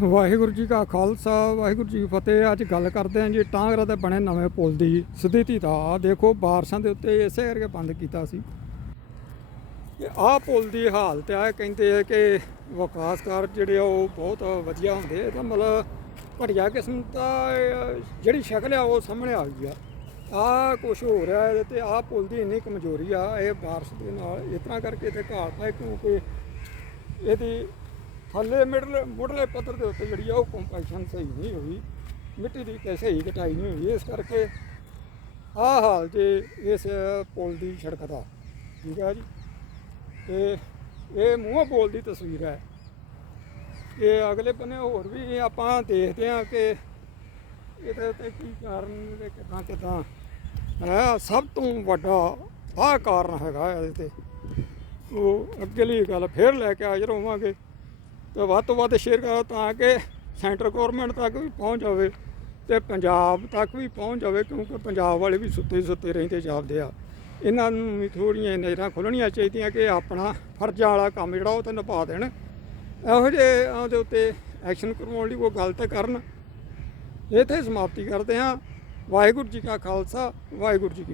ਵਾਹਿਗੁਰੂ ਜੀ ਕਾ ਖਾਲਸਾ, ਵਾਹਿਗੁਰੂ ਜੀ ਕੀ ਫਤਿਹ। ਅੱਜ ਗੱਲ ਕਰਦੇ ਹਾਂ ਜੀ, ਟਾਂਗਰਾ ਦੇ ਬਣੇ ਨਵੇਂ ਪੁਲ ਦੀ ਸਥਿਤੀ ਦਾ। ਆਹ ਦੇਖੋ, ਬਾਰਿਸ਼ਾਂ ਦੇ ਉੱਤੇ ਇਸੇ ਕਰਕੇ ਬੰਦ ਕੀਤਾ ਸੀ। ਇਹ ਆਹ ਪੁਲ ਦੀ ਹਾਲਤ ਆ, ਕਹਿੰਦੇ ਆ ਕਿ ਵਿਕਾਸ ਕਾਰਜ ਜਿਹੜੇ ਆ, ਉਹ ਬਹੁਤ ਵਧੀਆ ਹੁੰਦੇ ਇਹਦਾ ਮਤਲਬ ਘਟੀਆ ਕਿਸਮ ਦਾ ਜਿਹੜੀ ਸ਼ਕਲ ਆ, ਉਹ ਸਾਹਮਣੇ ਆ ਗਈ ਆ। ਆ ਕੁਝ ਹੋ ਰਿਹਾ ਹੈ ਤੇ, ਆਹ ਪੁਲ ਦੀ ਇੰਨੀ ਕਮਜ਼ੋਰੀ ਆ, ਇਹ ਬਾਰਿਸ਼ ਦੇ ਨਾਲ, ਇਸ ਤਰ੍ਹਾਂ ਕਰਕੇ ਤੇ ਘਾਟ ਹੈ ਕਿਉਂਕਿ ਇਹਦੀ ਥੱਲੇ ਮਿਡਲੇ ਮੁੱਢਲੇ ਪੱਧਰ ਦੇ ਉੱਤੇ ਜਿਹੜੀ ਆ ਉਹ ਕੰਪੈਕਸ਼ਨ ਸਹੀ ਨਹੀਂ ਹੋਈ। ਮਿੱਟੀ ਦੀ ਕਿ ਸਹੀ ਕਟਾਈ ਨਹੀਂ ਹੋਈ। ਇਸ ਕਰਕੇ ਆਹ ਹਾਲ ਜੇ ਇਸ ਪੁਲ ਦੀ ਸੜਕ ਦਾ। ਠੀਕ ਹੈ ਜੀ? ਤੇ ਇਹ ਮੂੰਹੋਂ ਪੁਲ ਦੀ ਤਸਵੀਰ ਹੈ। ਇਹ ਅਗਲੇ ਬੰਨੇ ਹੋਰ ਵੀ ਆਪਾਂ ਦੇਖਦੇ ਹਾਂ ਕਿ ਇਹਦੇ 'ਤੇ ਕੀ ਕਾਰਨ ਤੇ ਕਿੱਦਾਂ ਕਿੱਦਾਂ ਹੈ। ਸਭ ਤੋਂ ਵੱਡਾ ਆਹ ਕਾਰਨ ਹੈਗਾ ਇਹਦੇ ਤੇ। ਉਹ ਅੱਗੇਲੀ ਗੱਲ ਫੇਰ ਲੈ ਕੇ ਹਾਜ਼ਰ ਹੋਵਾਂਗੇ। ਤੇ ਵੱਧ ਤੋਂ ਵੱਧ ਸ਼ੇਅਰ ਕਰੋ ਤਾਂ ਕਿ ਸੈਂਟਰ ਗਵਰਨਮੈਂਟ ਤੱਕ ਵੀ ਪਹੁੰਚ ਜਾਵੇ ਤੇ ਪੰਜਾਬ ਤੱਕ ਵੀ ਪਹੁੰਚ ਜਾਵੇ ਕਿਉਂਕਿ ਪੰਜਾਬ ਵਾਲੇ ਵੀ ਸੁੱਤੇ ਸੁੱਤੇ ਰਹਿੰਦੇ ਜਾਪਦੇ ਆ। ਇਹਨਾਂ ਨੂੰ ਵੀ ਥੋੜੀਆਂ ਨਜ਼ਰਾਂ ਖੁੱਲਣੀਆਂ ਚਾਹੀਦੀਆਂ ਕਿ ਆਪਣਾ ਫਰਜ਼ਾਂ ਵਾਲਾ ਕੰਮ ਜਿਹੜਾ ਉਹ ਤਾਂ ਨਿਭਾ ਦੇਣ। ਇਹੋ ਜਿਹੇ ਉਹਦੇ ਉੱਤੇ ਐਕਸ਼ਨ ਕਰਵਾਉਣ ਲਈ ਉਹ ਗੱਲ ਤੇ ਕਰਨ। ਇੱਥੇ ਸਮਾਪਤੀ ਕਰਦੇ ਹਾਂ। ਵਾਹਿਗੁਰੂ ਜੀ ਕਾ ਖਾਲਸਾ, ਵਾਹਿਗੁਰੂ ਜੀ